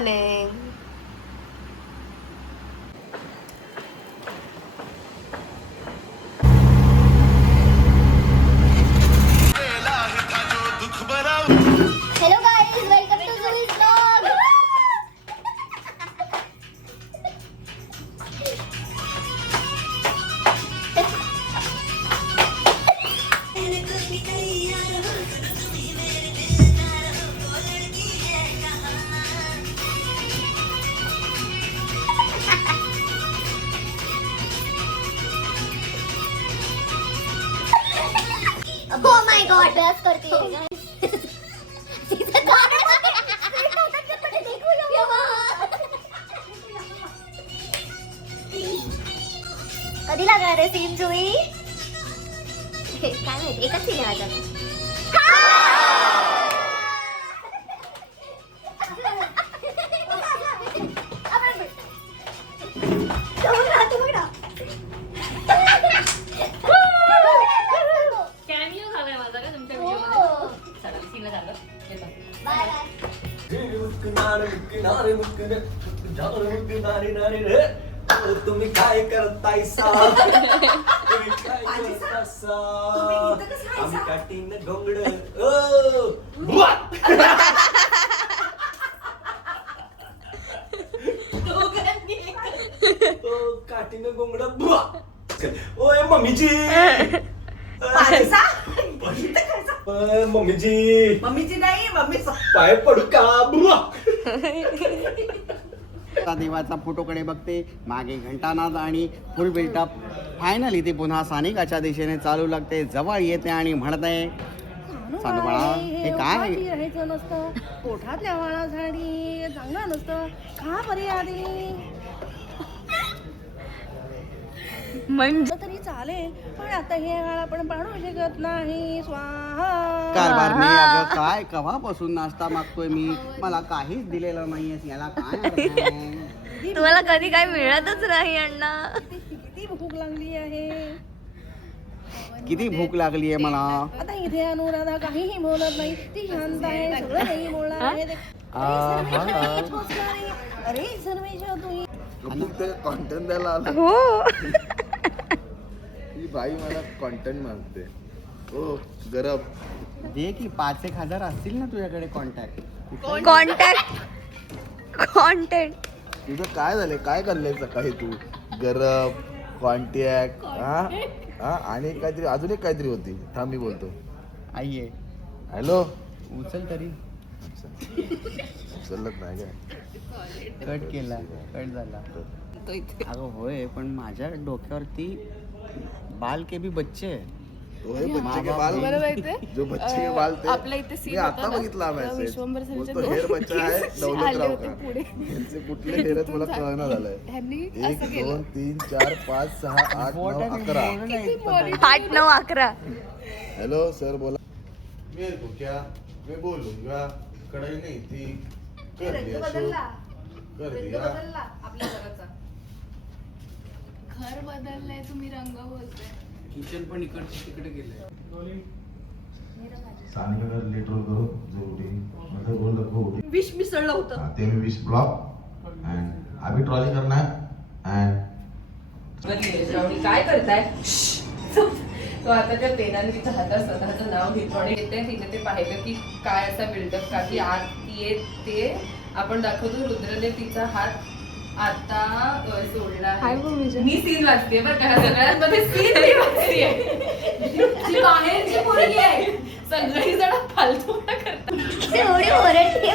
Morning. Hello guys, welcome to Jui's vlog. Oh my God, अभ्यास करते हैं. कधी लागणार रे सीन जुई? काय माहिती, एकच सीन आहे माझा. कॅमिओ झालाय माझा का तुमच्या व्हिडिओमध्ये? चला सीनला झालं. येतो. Bye bye. तुम्ही काय करतायसा तुम्ही काय करतायसा आम्ही काटीन गोंगड काटीन गोंगड ओय मम्मीजी मम्मीजी नाही मम्मी पाय पडू का बुवा देवाचा फोटोकडे बघते, मागे घंटानाद आणि फुल बिल्टअप. फायनली ती पुन्हा सानिकाच्या दिशेने चालू लागते, जवळ येते आणि म्हणते, सानू बाळा हे काय? राहायचं नसतं, पोटातल्या वाळासाठी चांगलं नसतं, खा बरे आधी म्हणजे तरी चालेल, पण आता हे हाळ आपण पाडू शकत नाही. स्वाहा. कारभार नाही अगं, काय कव्हापासून नाश्ता मागतोय मी, मला काहीच दिलेलं नाहीये, याला काय अर्थ आहे? तुम्हाला कधी काय मिळतच नाही अण्णा. किती भूक लागली आहे, किती भूक लागली आहे मला. आता इथे अनुराधा काहीही बोलत नाही, ती शांत आहे, सगळं काही बोलणार आहे. अरे सर्वेश तुम्ही कॉन्टेंट द्यायला आला. हो. ही बाई मला कॉन्टेंट मागते. हो गरब दे की 5,000 असतील ना तुझ्याकडे कॉन्टॅक्ट. कॉन्टेंट तुझं काय झालंय, काय करलंय सकाळी तू? गरब कॉन्टॅक्ट हा हा आणि काहीतरी अजून एक काहीतरी होती, थांब मी बोलतो. आई आहे, हॅलो उचल तरी. उचलत नाही काय? कट केला, कट झाला. अगं होय, पण माझ्या डोक्यावरती बाल के भी बच्चे आहे. तो है बच्चे के बाल, जो बच्चे के बाल थे. आपल्या इथे मी आता बघितला मेसेज, बोलतो हेअर बच्चा आहे दौलतराव का. यांचे कुठले हेअर आहेत मला कळना झालंय. 1 2 3 4 5 6 8 9 11. 8 9 11. हेलो सर बोला. मेरे को क्या, मैं बोलूंगा. कढ़ाई नहीं थी, कर दिया शो, कर दिया. आपल्या घराचा घर बदललंय, तुम्ही रंग बोलताय. किचन पण इकडचे तिकडे गेले. सानिका लेटर करो जरूरी मतलब वो लगभग विष मिसळलं होतं. आते में 20 ब्लॉक एंड अभी ट्रॉली करना है एंड काय करताय? तो आता त्या पेनाने तिच्या हातात स्वतःचं नाव घेतो आणि येते तिने ते पाहिलं की काय असा बिल्डअप का की आत ते आपण दाखवतो. रुद्रने तिचा हात आता सोडला आहे. मी सीन वाचते बरं का, सगळ्यात मध्ये सीन मी वाचतेय. जी बाहेरची पोरगी आहे, सगळी जण फालतू करतात. एवढी ओरडते.